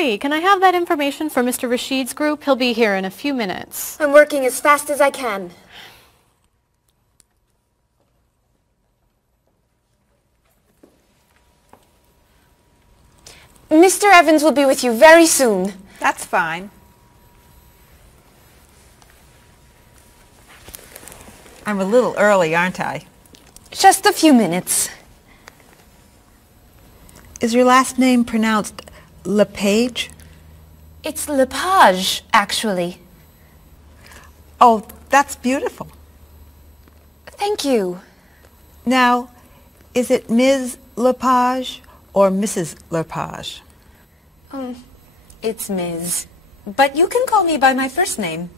Marie, can I have that information for Mr. Rashid's group? He'll be here in a few minutes. I'm working as fast as I can. Mr. Evans will be with you very soon. That's fine. I'm a little early, aren't I? Just a few minutes. Is your last name pronounced LePage? It's Lepage, actually. Oh, that's beautiful. Thank you. Now, is it Ms. Lepage or Mrs. Lepage? It's Ms. But you can call me by my first name.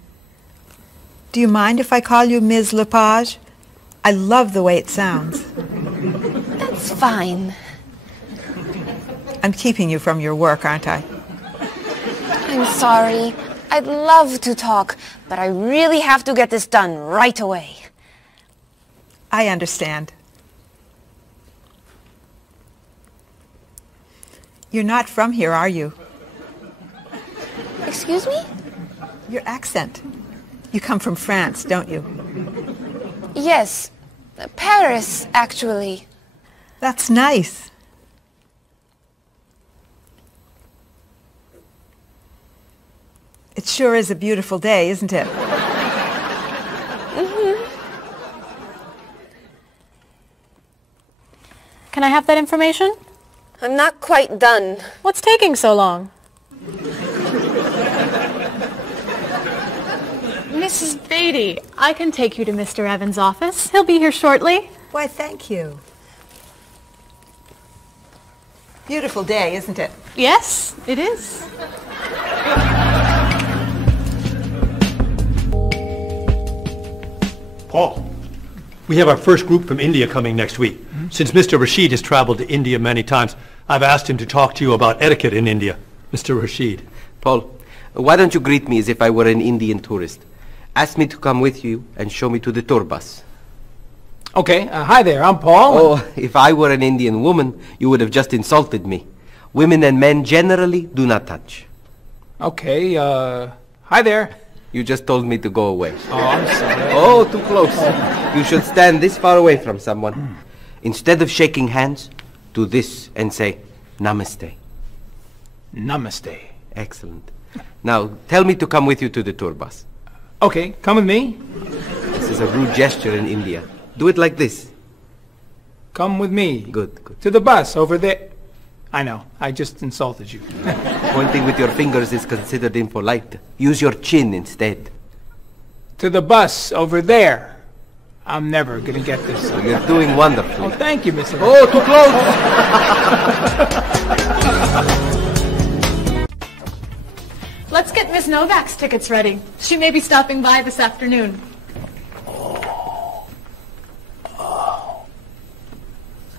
Do you mind if I call you Ms. Lepage? I love the way it sounds. That's fine. I'm keeping you from your work, aren't I? I'm sorry. I'd love to talk, but I really have to get this done right away. I understand. You're not from here, are you? Excuse me? Your accent. You come from France, don't you? Yes. Paris, actually. That's nice. It sure is a beautiful day, isn't it? Can I have that information? I'm not quite done. What's taking so long? Mrs. Beatty, I can take you to Mr. Evans' office. He'll be here shortly. Why, thank you. Beautiful day, isn't it? Yes, it is. Paul, we have our first group from India coming next week. Since Mr. Rashid has traveled to India many times, I've asked him to talk to you about etiquette in India. Mr. Rashid. Paul, why don't you greet me as if I were an Indian tourist? Ask me to come with you and show me to the tour bus. Okay, hi there, I'm Paul. Oh, if I were an Indian woman, you would have just insulted me. Women and men generally do not touch. Okay, hi there. You just told me to go away. Oh, I'm sorry. Oh, too close. You should stand this far away from someone. Instead of shaking hands, do this and say, Namaste. Namaste. Excellent. Now, tell me to come with you to the tour bus. Okay, come with me. This is a rude gesture in India. Do it like this. Come with me. Good, good. To the bus over there. I know, I just insulted you. Pointing with your fingers is considered impolite. Use your chin instead. To the bus over there. I'm never gonna get this. So you're doing wonderfully. Oh, thank you, Mr. Oh, too close! Let's get Miss Novak's tickets ready. She may be stopping by this afternoon.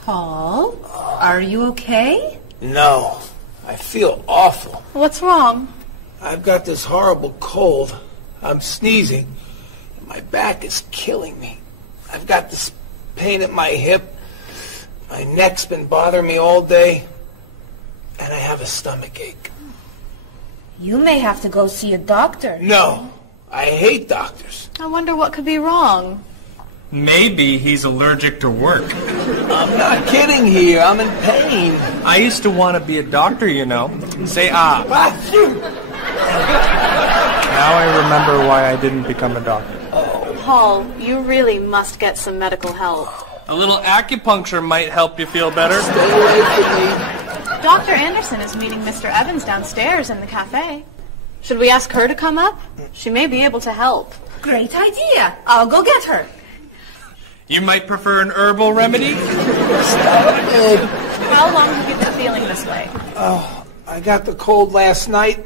Paul, are you okay? No, I feel awful. What's wrong? I've got this horrible cold. I'm sneezing. And my back is killing me. I've got this pain at my hip. My neck's been bothering me all day. And I have a stomach ache. You may have to go see a doctor. No, I hate doctors. I wonder what could be wrong. Maybe he's allergic to work. I'm not kidding here. I'm in pain. I used to want to be a doctor, you know. Say ah. Now I remember why I didn't become a doctor. Paul, you really must get some medical help. A little acupuncture might help you feel better. Stay away from me. Dr. Anderson is meeting Mr. Evans downstairs in the cafe. Should we ask her to come up? She may be able to help. Great idea. I'll go get her. You might prefer an herbal remedy? Stop it. How long have you been feeling this way? Oh, I got the cold last night,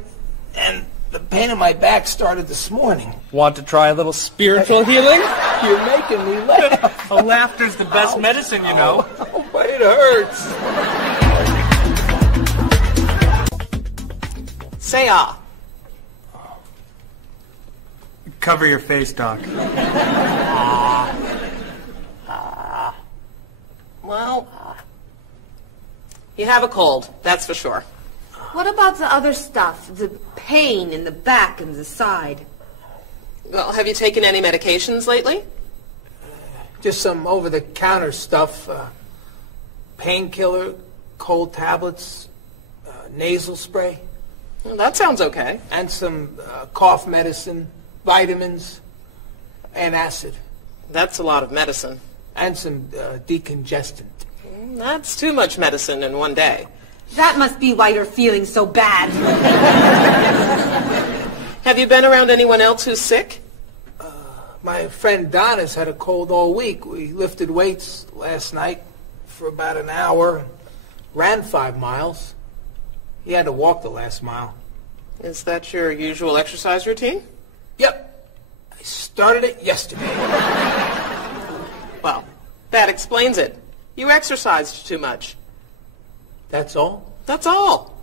and the pain in my back started this morning. Want to try a little spiritual healing? You're making me laugh. Oh, laughter's the best medicine, you know. Oh, but it hurts. Say ah. Cover your face, Doc. Well, you have a cold, that's for sure. What about the other stuff? The pain in the back and the side? Well, have you taken any medications lately? Just some over-the-counter stuff. Painkiller, cold tablets, nasal spray. Well, that sounds okay. And some cough medicine, vitamins, and acid. That's a lot of medicine. And some decongestant. That's too much medicine in one day. That must be why you're feeling so bad. Have you been around anyone else who's sick? My friend Don has had a cold all week. We lifted weights last night for about an hour, ran 5 miles. He had to walk the last mile. Is that your usual exercise routine? Yep. I started it yesterday. Well, that explains it. You exercised too much. That's all? That's all.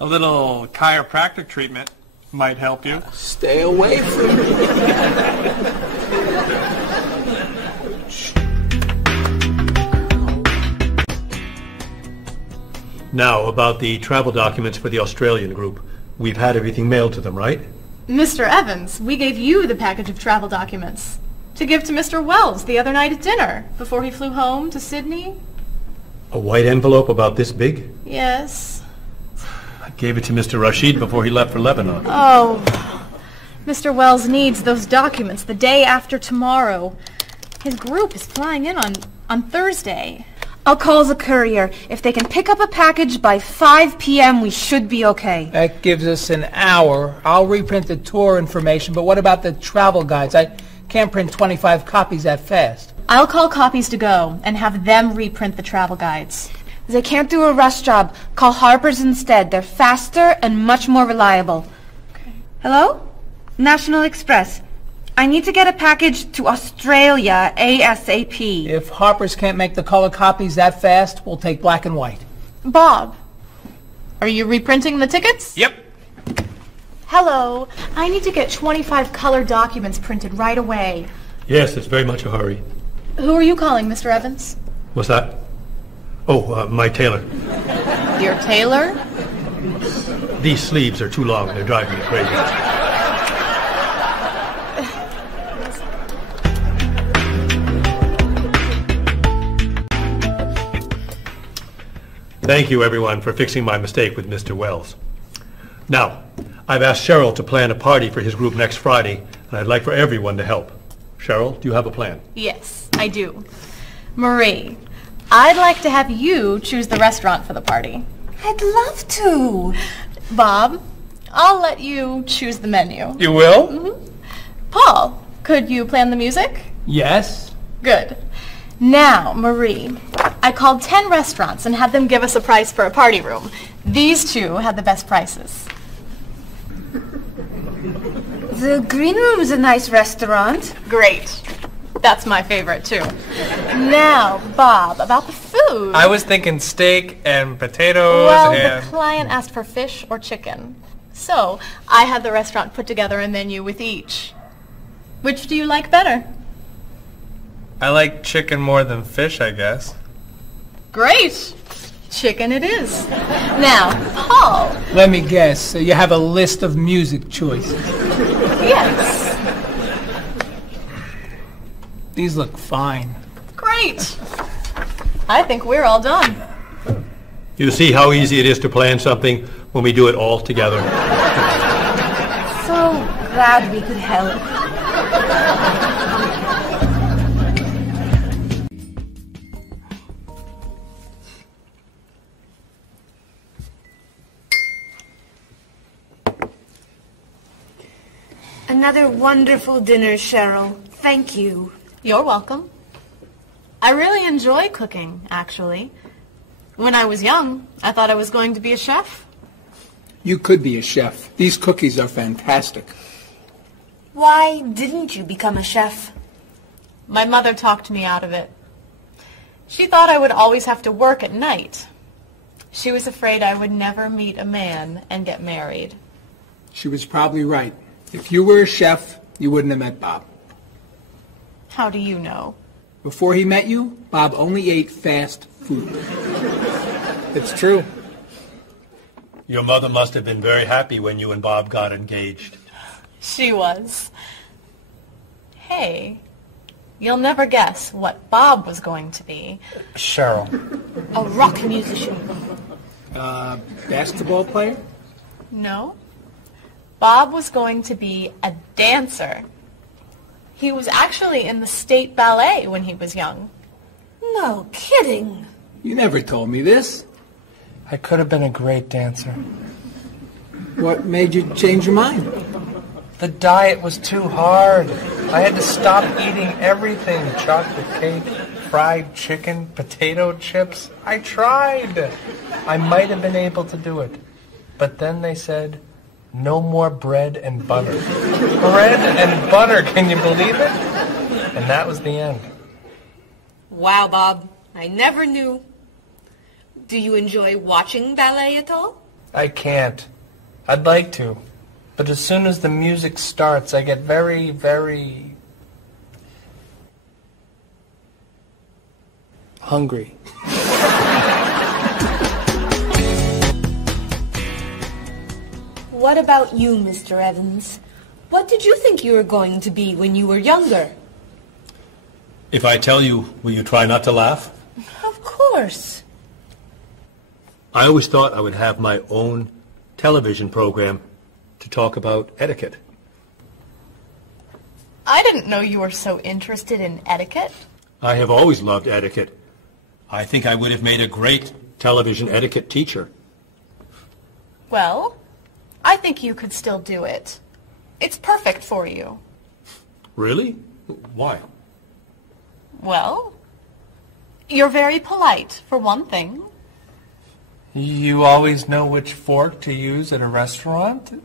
A little chiropractic treatment might help you. Stay away from me. Now, about the travel documents for the Australian group. We've had everything mailed to them, right? Mr. Evans, we gave you the package of travel documents to give to Mr. Wells the other night at dinner before he flew home to Sydney. A white envelope about this big? Yes. I gave it to Mr. Rashid before he left for Lebanon. Oh, Mr. Wells needs those documents the day after tomorrow. His group is flying in on Thursday. I'll call the courier. If they can pick up a package by 5 p.m., we should be okay. That gives us an hour. I'll reprint the tour information, but what about the travel guides? I can't print 25 copies that fast. I'll call Copies to Go and have them reprint the travel guides. They can't do a rush job. Call Harper's instead. They're faster and much more reliable. Okay. Hello? National Express. I need to get a package to Australia ASAP. If Harper's can't make the color copies that fast, we'll take black and white. Bob, are you reprinting the tickets? Yep. Hello. I need to get 25 color documents printed right away. Yes, it's very much a hurry. Who are you calling, Mr. Evans? What's that? Oh, my tailor. Your tailor? These sleeves are too long. They're driving me crazy. Thank you, everyone, for fixing my mistake with Mr. Wells. Now, I've asked Cheryl to plan a party for his group next Friday, and I'd like for everyone to help. Cheryl, do you have a plan? Yes, I do. Marie, I'd like to have you choose the restaurant for the party. I'd love to. Bob, I'll let you choose the menu. You will? Mm-hmm. Paul, could you plan the music? Yes. Good. Now, Marie, I called 10 restaurants and had them give us a price for a party room. These two had the best prices. The Green Room's a nice restaurant. Great. That's my favorite, too. Now, Bob, about the food. I was thinking steak and potatoes Well, and... the client asked for fish or chicken. So, I had the restaurant put together a menu with each. Which do you like better? I like chicken more than fish, I guess. Great. Chicken it is. Now, Paul. Let me guess. You have a list of music choices. Yes. These look fine. Great. I think we're all done. You see how easy it is to plan something when we do it all together. So glad we could help. Another wonderful dinner, Cheryl. Thank you. You're welcome. I really enjoy cooking, actually. When I was young, I thought I was going to be a chef. You could be a chef. These cookies are fantastic. Why didn't you become a chef? My mother talked me out of it. She thought I would always have to work at night. She was afraid I would never meet a man and get married. She was probably right. If you were a chef, you wouldn't have met Bob. How do you know? Before he met you, Bob only ate fast food. It's true. Your mother must have been very happy when you and Bob got engaged. She was. Hey, you'll never guess what Bob was going to be. Cheryl. A rock musician. Basketball player? No. Bob was going to be a dancer. He was actually in the state ballet when he was young. No kidding. You never told me this. I could have been a great dancer. What made you change your mind? The diet was too hard. I had to stop eating everything. Chocolate cake, fried chicken, potato chips. I tried. I might have been able to do it. But then they said, no more bread and butter. Bread and butter, can you believe it? And that was the end. Wow, Bob. I never knew. Do you enjoy watching ballet at all? I can't. I'd like to. But as soon as the music starts, I get very, very hungry. What about you, Mr. Evans? What did you think you were going to be when you were younger? If I tell you, will you try not to laugh? Of course. I always thought I would have my own television program to talk about etiquette. I didn't know you were so interested in etiquette. I have always loved etiquette. I think I would have made a great television etiquette teacher. Well, I think you could still do it. It's perfect for you. Really? Why? Well, you're very polite, for one thing. You always know which fork to use at a restaurant?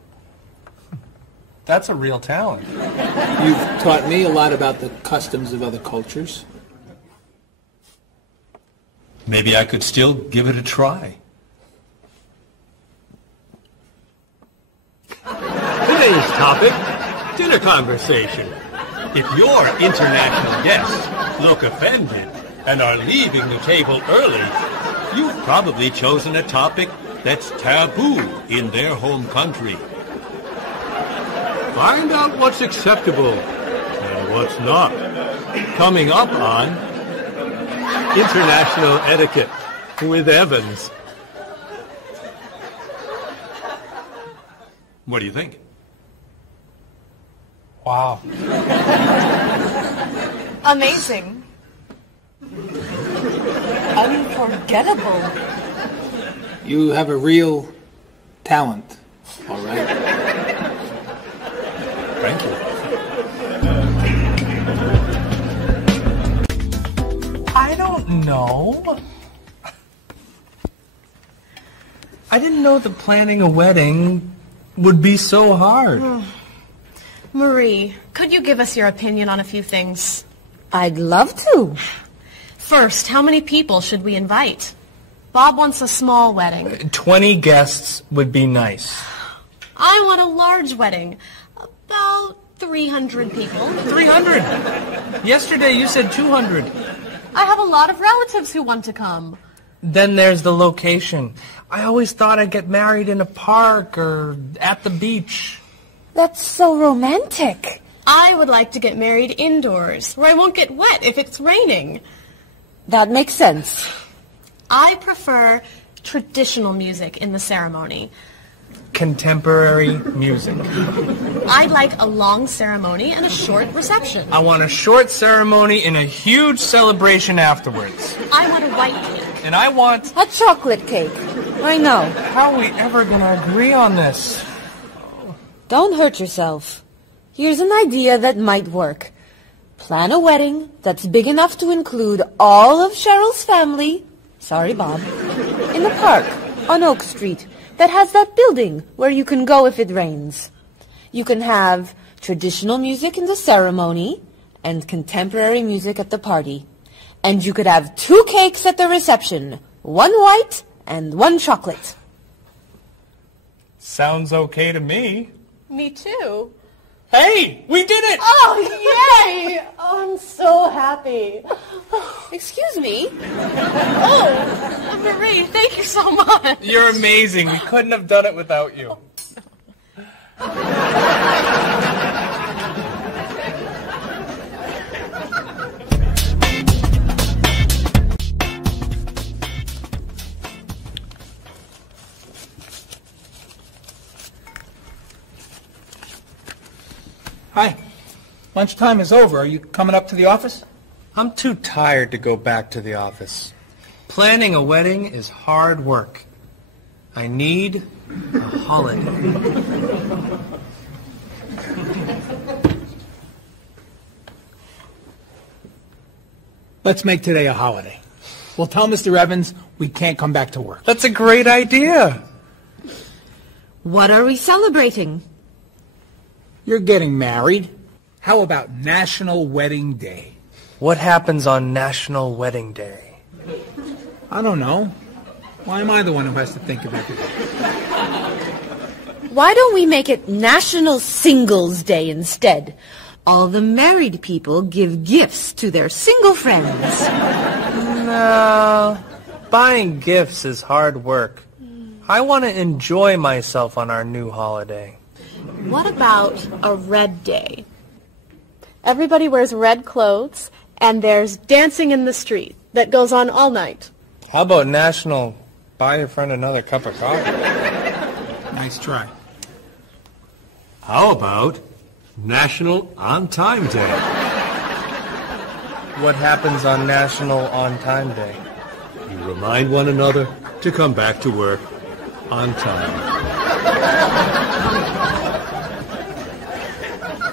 That's a real talent. You've taught me a lot about the customs of other cultures. Maybe I could still give it a try. Today's topic, dinner conversation. If your international guests look offended and are leaving the table early, you've probably chosen a topic that's taboo in their home country. Find out what's acceptable and what's not. Coming up on International Etiquette with Evans. What do you think? Wow. Amazing. Unforgettable. You have a real talent, all right? Thank you. I don't know. I didn't know that planning a wedding would be so hard. Marie, could you give us your opinion on a few things? I'd love to. First, how many people should we invite? Bob wants a small wedding. 20 guests would be nice. I want a large wedding. About 300 people. 300? Yesterday you said 200. I have a lot of relatives who want to come. Then there's the location. I always thought I'd get married in a park or at the beach. That's so romantic. I would like to get married indoors, where I won't get wet if it's raining. That makes sense. I prefer traditional music in the ceremony. Contemporary music. I'd like a long ceremony and a short reception. I want a short ceremony and a huge celebration afterwards. I want a white cake. And I want... a chocolate cake. I know. How are we ever going to agree on this? Don't hurt yourself. Here's an idea that might work. Plan a wedding that's big enough to include all of Cheryl's family, sorry, Bob, in the park on Oak Street that has that building where you can go if it rains. You can have traditional music in the ceremony and contemporary music at the party. And you could have 2 cakes at the reception, 1 white and 1 chocolate. Sounds okay to me. Me too. Hey, we did it! Oh, yay! Oh, I'm so happy. Excuse me? Oh, Marie, thank you so much. You're amazing. We couldn't have done it without you. Hi. Lunchtime is over. Are you coming up to the office? I'm too tired to go back to the office. Planning a wedding is hard work. I need a holiday. Let's make today a holiday. We'll tell Mr. Evans we can't come back to work. That's a great idea. What are we celebrating? You're getting married. How about National Wedding Day? What happens on National Wedding Day? I don't know. Why am I the one who has to think of everything? Why don't we make it National Singles Day instead? All the married people give gifts to their single friends. No. Buying gifts is hard work. I want to enjoy myself on our new holiday. What about a red day? Everybody wears red clothes, and there's dancing in the street that goes on all night. How about National Buy Your Friend Another Cup of Coffee? Nice try. How about National On Time Day? What happens on National On Time Day? You remind one another to come back to work on time.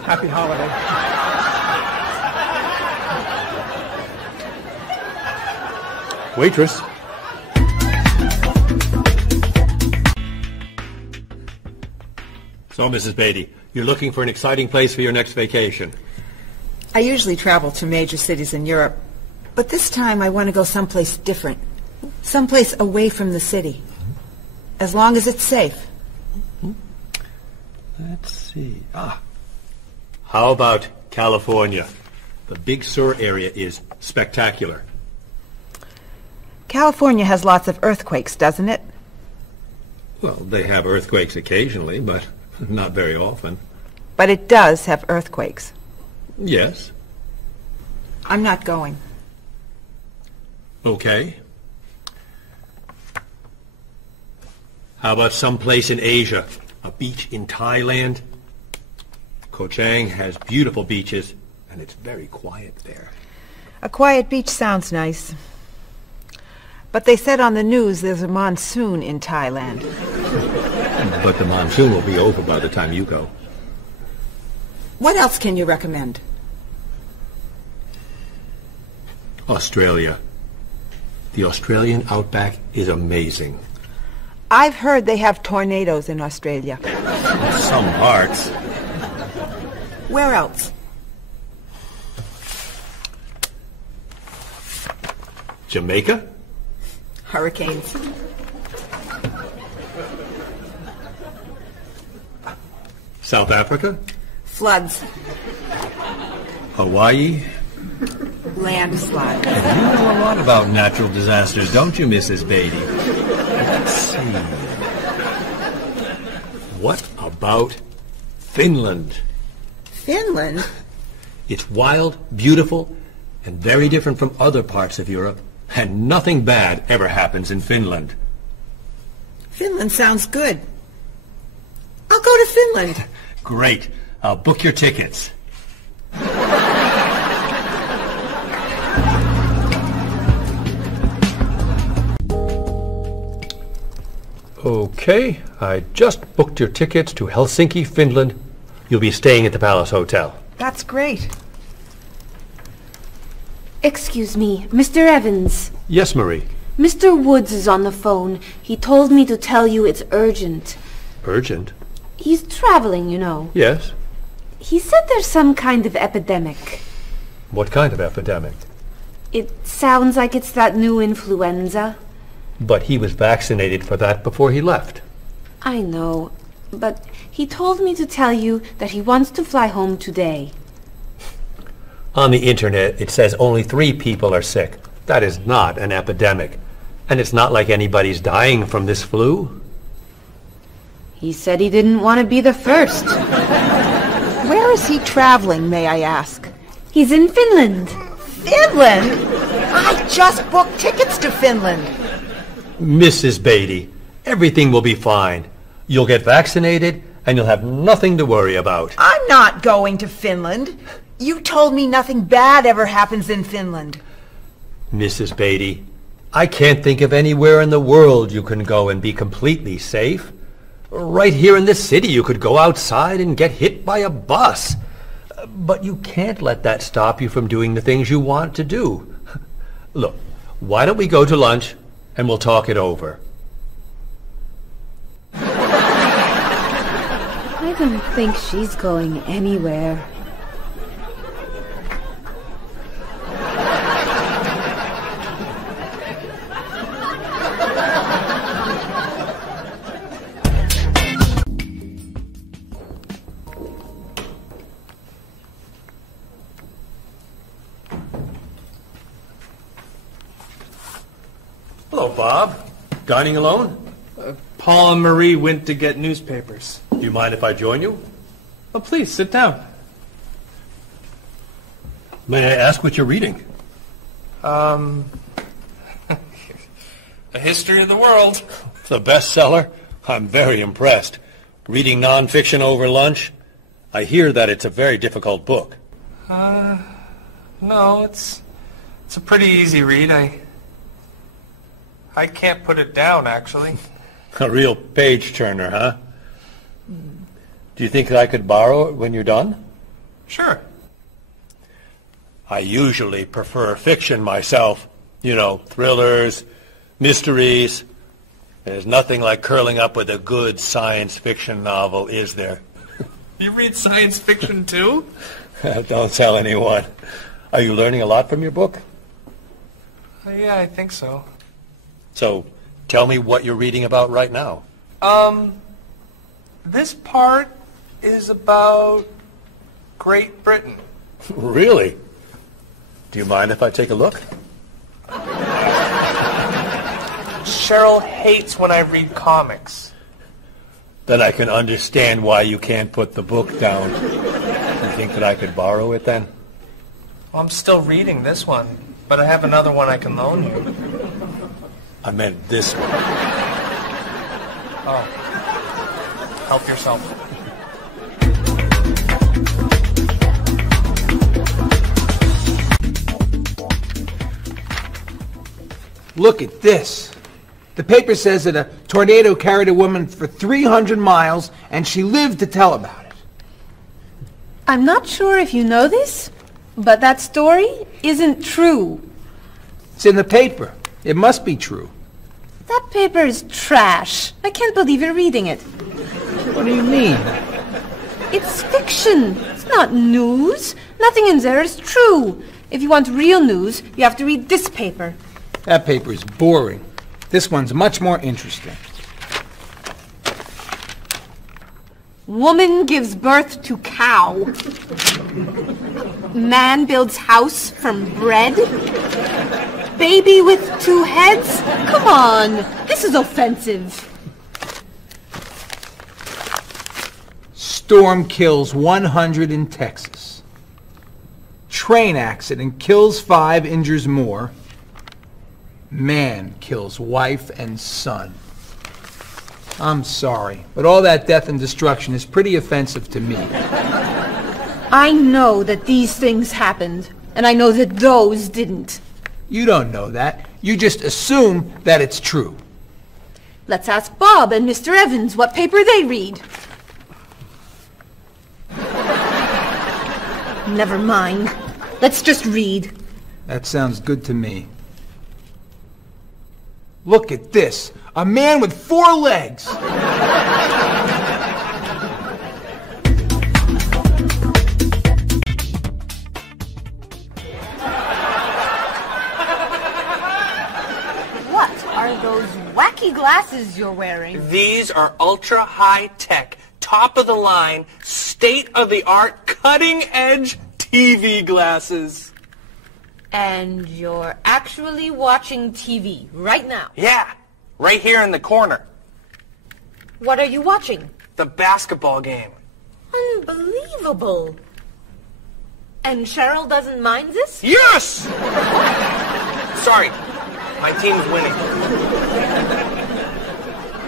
Happy holiday. Waitress. So, Mrs. Beatty, you're looking for an exciting place for your next vacation. I usually travel to major cities in Europe, but this time I want to go someplace different. Someplace away from the city. As long as it's safe. Let's see. How about California? The Big Sur area is spectacular. California has lots of earthquakes, doesn't it? Well, they have earthquakes occasionally, but not very often. But it does have earthquakes. Yes. I'm not going. Okay. How about someplace in Asia? A beach in Thailand? Koh Chang has beautiful beaches, and it's very quiet there. A quiet beach sounds nice. But they said on the news there's a monsoon in Thailand. But the monsoon will be over by the time you go. What else can you recommend? Australia. The Australian outback is amazing. I've heard they have tornadoes in Australia. Some parts. Where else? Jamaica? Hurricanes. South Africa? Floods. Hawaii? Landslide. You know a lot about natural disasters, don't you, Mrs. Beatty? Let's see. What about Finland? Finland? It's wild, beautiful, and very different from other parts of Europe. And nothing bad ever happens in Finland. Finland sounds good. I'll go to Finland. Great. I'll book your tickets. Okay, I just booked your tickets to Helsinki, Finland. You'll be staying at the Palace Hotel. That's great. Excuse me, Mr. Evans. Yes, Marie. Mr. Woods is on the phone. He told me to tell you it's urgent. Urgent? He's traveling, you know. Yes. He said there's some kind of epidemic. What kind of epidemic? It sounds like it's that new influenza. But he was vaccinated for that before he left. I know, but he told me to tell you that he wants to fly home today. On the internet, it says only 3 people are sick. That is not an epidemic. And it's not like anybody's dying from this flu. He said he didn't want to be the first. Where is he traveling, may I ask? He's in Finland. Finland? I just booked tickets to Finland. Mrs. Beatty, everything will be fine. You'll get vaccinated, and you'll have nothing to worry about. I'm not going to Finland. You told me nothing bad ever happens in Finland. Mrs. Beatty, I can't think of anywhere in the world you can go and be completely safe. Right here in this city, you could go outside and get hit by a bus. But you can't let that stop you from doing the things you want to do. Look, why don't we go to lunch and we'll talk it over? I don't think she's going anywhere. Hello, Bob. Dining alone? Paul and Marie went to get newspapers. Do you mind if I join you? Oh, please, sit down. May I ask what you're reading? A History of the World. It's a bestseller. I'm very impressed. Reading nonfiction over lunch? I hear that it's a very difficult book. No, it's a pretty easy read. I can't put it down, actually. A real page-turner, huh? Do you think I could borrow it when you're done? Sure. I usually prefer fiction myself. You know, thrillers, mysteries. There's nothing like curling up with a good science fiction novel, is there? You read science fiction, too? Don't tell anyone. Are you learning a lot from your book? Yeah, I think so. So, tell me what you're reading about right now. This part is about Great Britain. Really? Do you mind if I take a look? Cheryl hates when I read comics. Then I can understand why you can't put the book down. You think that I could borrow it then? Well, I'm still reading this one, but I have another one I can loan you. I meant this one. Oh. Help yourself. Look at this. The paper says that a tornado carried a woman for 300 miles, and she lived to tell about it. I'm not sure if you know this, but that story isn't true. It's in the paper. It must be true. That paper is trash. I can't believe you're reading it. What do you mean? It's fiction. It's not news. Nothing in there is true. If you want real news, you have to read this paper. That paper is boring. This one's much more interesting. Woman gives birth to cow. Man builds house from bread. Baby with 2 heads? Come on, this is offensive. Storm kills 100 in Texas. Train accident kills 5, injures more. Man kills wife and son. I'm sorry, but all that death and destruction is pretty offensive to me. I know that these things happened, and I know that those didn't. You don't know that. You just assume that it's true. Let's ask Bob and Mr. Evans what paper they read. Never mind. Let's just read. That sounds good to me. Look at this. A man with 4 legs. What are those wacky glasses you're wearing? These are ultra high tech, top of the line, state of the art, cutting edge TV glasses. And you're actually watching TV right now? Yeah, right here in the corner. What are you watching? The basketball game. Unbelievable. And Cheryl doesn't mind this? Yes! Sorry, my team's winning.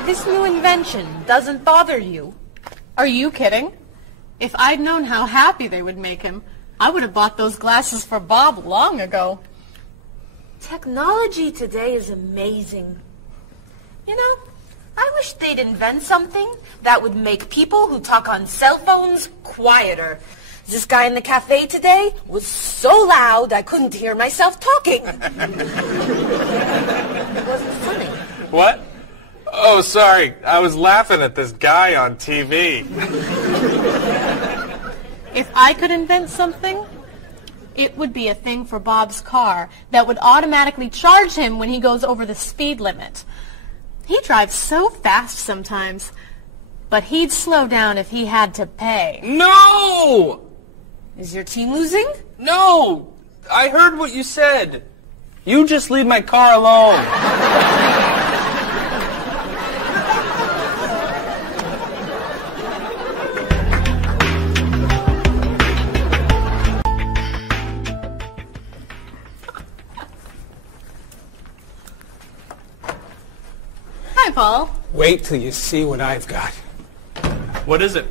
This new invention doesn't bother you? Are you kidding? If I'd known how happy they would make him, I would have bought those glasses for Bob long ago. Technology today is amazing. You know, I wish they'd invent something that would make people who talk on cell phones quieter. This guy in the cafe today was so loud I couldn't hear myself talking. It wasn't funny. What? Oh, sorry. I was laughing at this guy on TV. If I could invent something, it would be a thing for Bob's car that would automatically charge him when he goes over the speed limit. He drives so fast sometimes, but he'd slow down if he had to pay. No! Is your team losing? No! I heard what you said. You just leave my car alone. Hi, Paul. Wait till you see what I've got. What is it?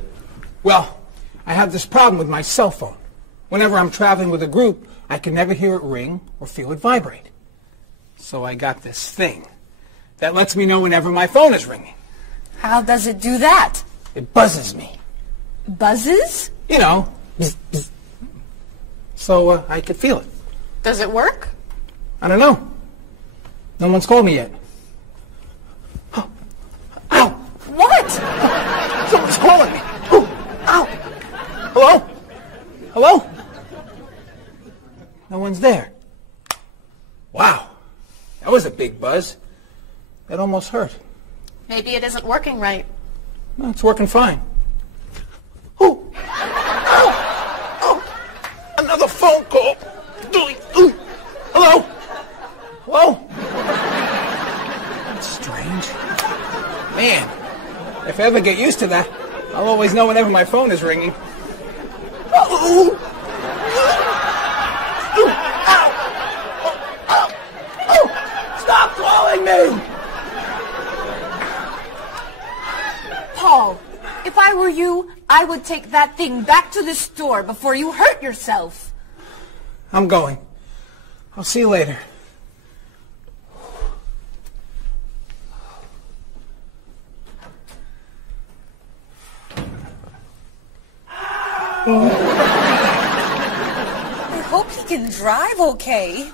Well, I have this problem with my cell phone. Whenever I'm traveling with a group, I can never hear it ring or feel it vibrate. So I got this thing that lets me know whenever my phone is ringing. How does it do that? It buzzes me. Buzzes? You know, bzz, bzz. So I could feel it. Does it work? I don't know. No one's called me yet. Ow! What? Someone's calling me. Ooh, ow! Hello? Hello? No one's there. Wow. That was a big buzz. That almost hurt. Maybe it isn't working right. No, it's working fine. Ooh! Ow! Oh! Another phone call. Ooh. Hello? Hello? That's strange. Man, if I ever get used to that, I'll always know whenever my phone is ringing. Ooh. Stop calling me! Paul, if I were you, I would take that thing back to the store before you hurt yourself. I'm going. I'll see you later. I hope he can drive okay.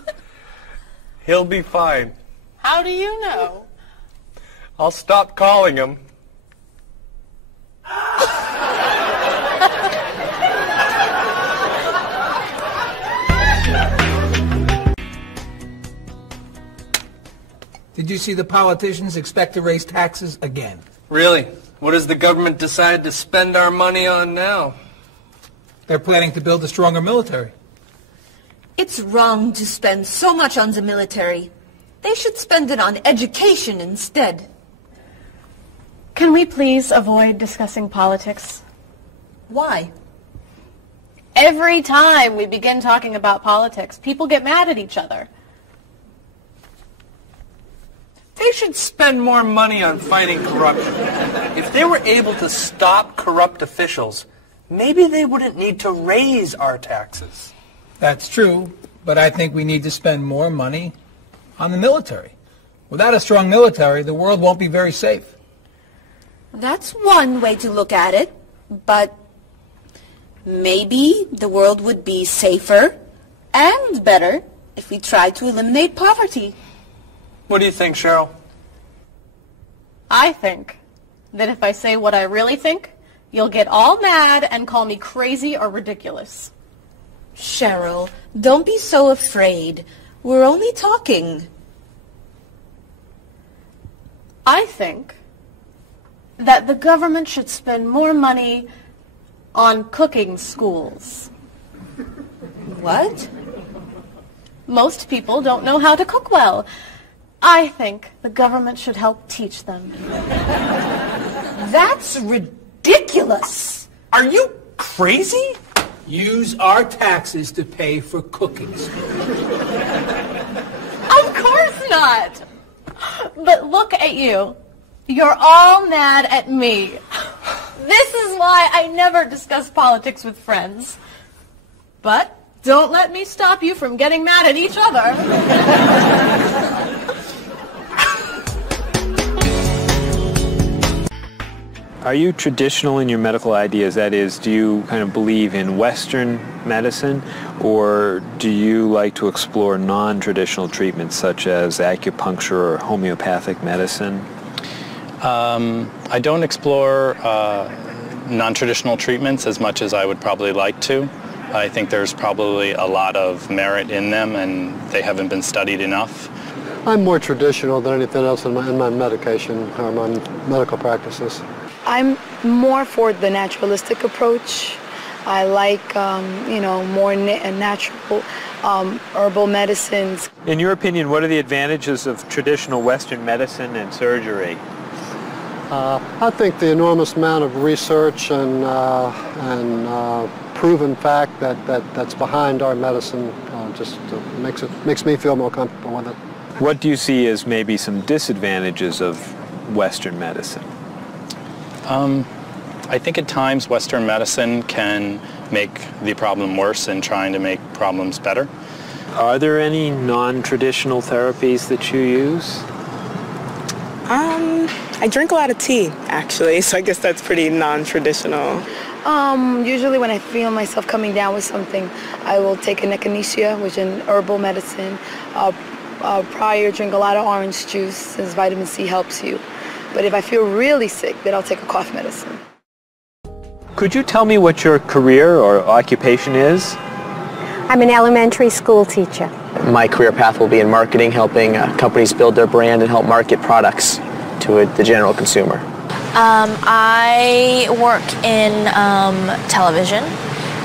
He'll be fine. How do you know? I'll stop calling him. Did you see the politicians expect to raise taxes again? Really? What does the government decide to spend our money on now? They're planning to build a stronger military. It's wrong to spend so much on the military. They should spend it on education instead. Can we please avoid discussing politics? Why? Every time we begin talking about politics, people get mad at each other. They should spend more money on fighting corruption. If they were able to stop corrupt officials, maybe they wouldn't need to raise our taxes. That's true, but I think we need to spend more money on the military. Without a strong military, the world won't be very safe. That's one way to look at it, but maybe the world would be safer and better if we tried to eliminate poverty. What do you think, Cheryl? I think that if I say what I really think, you'll get all mad and call me crazy or ridiculous. Cheryl, don't be so afraid. We're only talking. I think that the government should spend more money on cooking schools. What? Most people don't know how to cook well. I think the government should help teach them. That's ridiculous. Are you crazy? Use our taxes to pay for cooking school. Of course not. But look at you. You're all mad at me. This is why I never discuss politics with friends. But don't let me stop you from getting mad at each other. Are you traditional in your medical ideas? That is, do you kind of believe in Western medicine, or do you like to explore non-traditional treatments such as acupuncture or homeopathic medicine? I don't explore non-traditional treatments as much as I would probably like to. I think there's probably a lot of merit in them, and they haven't been studied enough. I'm more traditional than anything else in my medication or my medical practices. I'm more for the naturalistic approach. I like, more natural herbal medicines. In your opinion, what are the advantages of traditional Western medicine and surgery? I think the enormous amount of research and proven fact that's behind our medicine just makes me feel more comfortable with it. What do you see as maybe some disadvantages of Western medicine? I think at times Western medicine can make the problem worse in trying to make problems better. Are there any non-traditional therapies that you use? I drink a lot of tea, actually, so I guess that's pretty non-traditional. Usually when I feel myself coming down with something, I will take an echinacea, which is an herbal medicine. Prior, drink a lot of orange juice, since vitamin C helps you. But if I feel really sick, then I'll take a cough medicine. Could you tell me what your career or occupation is? I'm an elementary school teacher. My career path will be in marketing, helping companies build their brand and help market products to the general consumer. I work in television,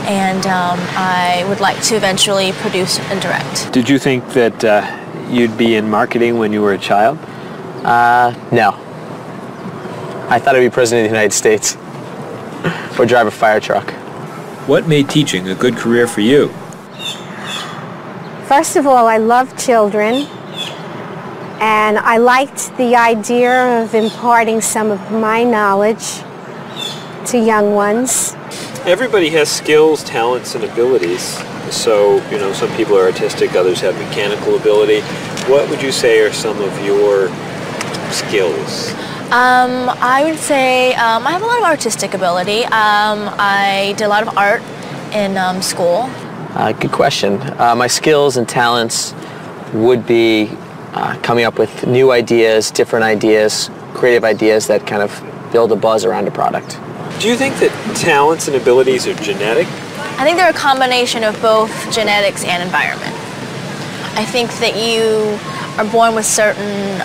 and I would like to eventually produce and direct. Did you think that you'd be in marketing when you were a child? No. I thought I'd be president of the United States or drive a fire truck. What made teaching a good career for you? First of all, I love children, and I liked the idea of imparting some of my knowledge to young ones. Everybody has skills, talents, and abilities. So, some people are artistic, others have mechanical ability. What would you say are some of your skills? I would say I have a lot of artistic ability. I did a lot of art in school. Good question. My skills and talents would be coming up with new ideas, different ideas, creative ideas that kind of build a buzz around a product. Do you think that talents and abilities are genetic? I think they're a combination of both genetics and environment. I think that you are born with certain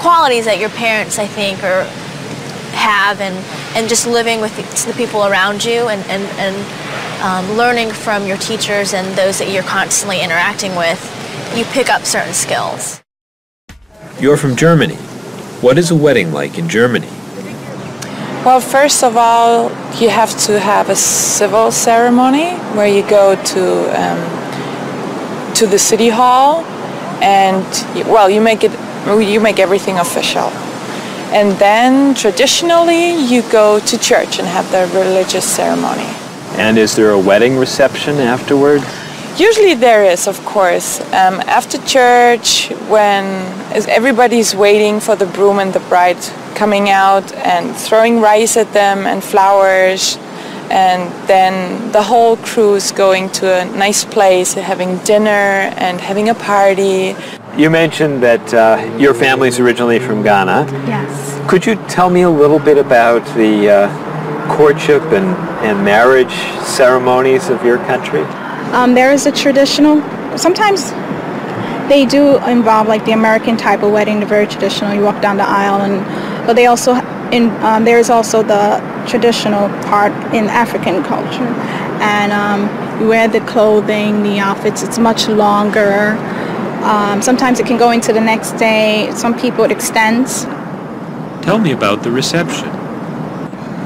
qualities that your parents, I think, have, and just living with the people around you and learning from your teachers and those that you're constantly interacting with, you pick up certain skills. You're from Germany. What is a wedding like in Germany? Well, first of all, you have to have a civil ceremony where you go to the city hall, and you make everything official. And then traditionally you go to church and have the religious ceremony. And is there a wedding reception afterward? Usually there is, of course. After church, when everybody's waiting for the groom and the bride coming out and throwing rice at them and flowers, and then the whole crew is going to a nice place, having dinner and having a party. You mentioned that your family's originally from Ghana. Yes. Could you tell me a little bit about the courtship and marriage ceremonies of your country? There is a traditional, sometimes they do involve like the American type of wedding, the very traditional, you walk down the aisle, but they also, there is also the traditional part in African culture. And You wear the clothing, the outfits, it's much longer. Sometimes it can go into the next day. Some people it extends. Tell me about the reception.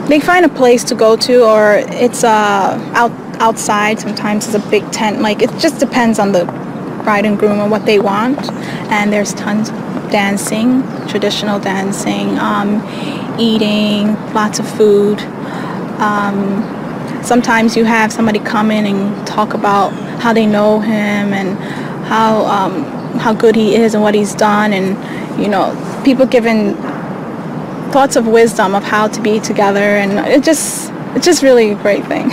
They find a place to go to, or it's outside. Sometimes it's a big tent. Like, it just depends on the bride and groom and what they want. And there's tons of dancing, traditional dancing, eating, lots of food. Sometimes you have somebody come in and talk about how they know him and how good he is and what he's done, and people giving thoughts of wisdom of how to be together, and it's just really a great thing.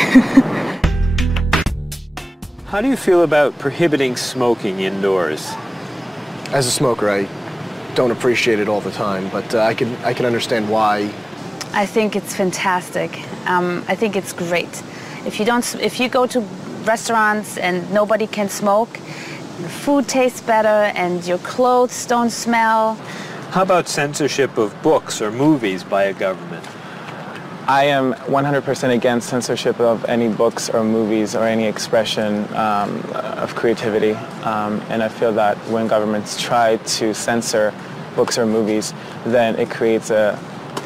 How do you feel about prohibiting smoking indoors? As a smoker, I don't appreciate it all the time, but I can understand why. I think it's fantastic. I think it's great. If you go to restaurants and nobody can smoke, the food tastes better and your clothes don't smell. How about censorship of books or movies by a government? I am 100% against censorship of any books or movies or any expression of creativity. And I feel that when governments try to censor books or movies, then it creates a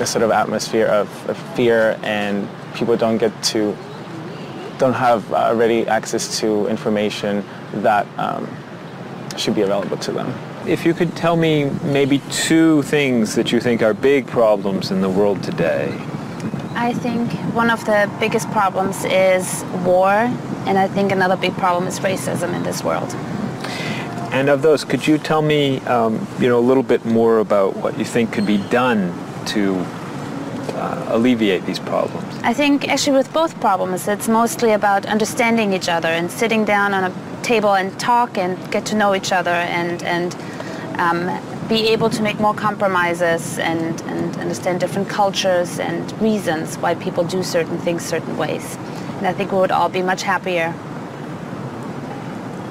sort of atmosphere of fear, and people don't have ready access to information that should be available to them. If you could tell me maybe 2 things that you think are big problems in the world today. I think one of the biggest problems is war, and I think another big problem is racism in this world. And of those, could you tell me a little bit more about what you think could be done to alleviate these problems? I think actually with both problems, it's mostly about understanding each other and sitting down on a table and talk and get to know each other and be able to make more compromises and understand different cultures and reasons why people do certain things certain ways. And I think we would all be much happier.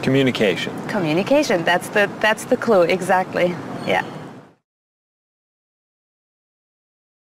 Communication. Communication, that's the clue, exactly. Yeah.